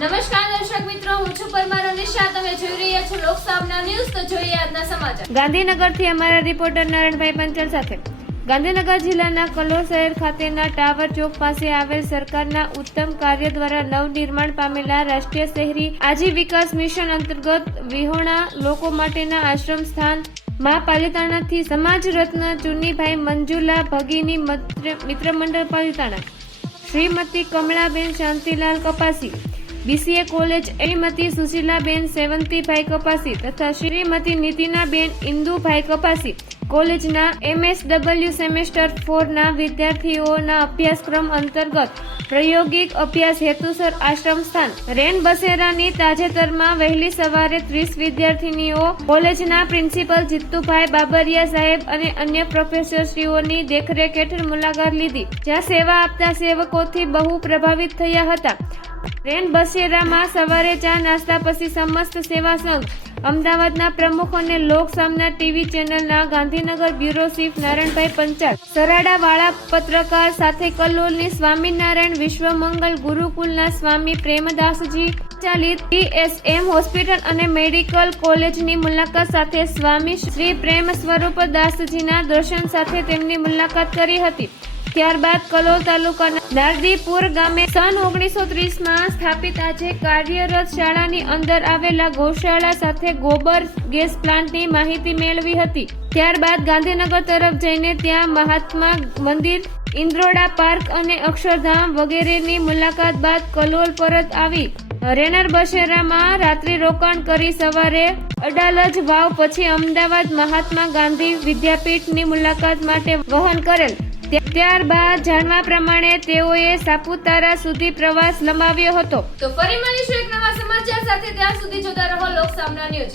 નમસ્કાર દર્શક મિત્રો, હું છું પરમાર નિશા. તમે જોઈ રહ્યા છો લોકસામના ન્યૂઝ. તો જોઈએ આજના સમાચાર. ગાંધીનગરથી અમારા રિપોર્ટર નારાયણભાઈ પંચાલ સાથે. ગાંધીનગર જિલ્લાના કલોલ શહેર ખાતેના ટાવર ચોક પાસે આવેલ સરકારના ઉત્તમ કાર્ય દ્વારા નવનિર્માણ પામેલા રાષ્ટ્રીય શહેરી આજીવિકા મિશન અંતર્ગત વિહોણા લોકો માટેના આશ્રમ સ્થાન મા પાલિતાણાથી સમાજ રત્ન ચુનીભાઈ મંજુલા ભગીની મિત્ર મંડળ પાલિતાણા, શ્રીમતી કમળાબેન શાંતિલાલ કપાસી, બીસીએ કોલેજ શ્રીમતી સુશીલાબેન સેવંતીભાઈ કપાસી તથા શ્રીમતી નીતિનાબેન ઇન્દુભાઈ કપાસી કોલેજના MSW સેમેસ્ટર 4 ના વિદ્યાર્થીઓના અભ્યાસક્રમ અંતર્ગત પ્રાયોગિક અભ્યાસ હેતુસર આશ્રમ સ્થાન રેન બસેરાની તાજેતરમાં વહેલી સવારે 30 વિદ્યાર્થીનીઓ કોલેજના પ્રિન્સિપલ જીતુભાઈ બાબરિયા સાહેબ અને અન્ય પ્રોફેસરશ્રીઓની દેખરેખ હેઠળ મુલાકાત લીધી, જ્યાં સેવા આપતા સેવકોથી બહુ પ્રભાવિત થયા હતા. રેન બસેરામાં સવારે ચા નાસ્તા પછી સમસ્ત સેવા સંઘ અમદાવાદના પ્રમુખ અને લોક સામના ટીવી ચેનલના ગાંધીનગર બ્યુરો ચીફ નારાયણભાઈ પંચાલ, સરાડાવાળા પત્રકાર સાથે કલોલની સ્વામિનારાયણ વિશ્વમંગલ ગુરુકુલના સ્વામી પ્રેમદાસજી ચાલિત TSM હોસ્પિટલ અને મેડિકલ કોલેજની મુલાકાત સાથે સ્વામી શ્રી પ્રેમ સ્વરૂપ દાસજીના દર્શન સાથે તેમની મુલાકાત કરી હતી. ત્યારબાદ કલોલ તાલુકાના નારદીપુર ગામે સન 1930માં સ્થાપિત આજે કાર્યરત શાળાની અંદર આવેલા ગૌશાળા સાથે ગોબર ગેસ પ્લાન્ટની માહિતી મેળવી હતી. ત્યારબાદ ગાંધીનગર તરફ જઈને ત્યાં મહાત્મા મંદિર, ઇન્દ્રોડા પાર્ક અને અક્ષરધામ વગેરેની મુલાકાત બાદ કલોલ પરત આવી રેનર બસેરામાં રાત્રિ રોકાણ કરી સવારે અડાલજ વાવ પછી અમદાવાદ મહાત્મા ગાંધી વિદ્યાપીઠની મુલાકાત માટે વહન કરેલ. ત્યારબાદ જાણવા પ્રમાણે તેઓએ સાપુતારા સુધી પ્રવાસ લંબાવ્યો હતો. તો ફરી મળીશું એક નવા સમાચાર સાથે. ત્યાં સુધી જોતા રહો લોકસામના ન્યૂઝ.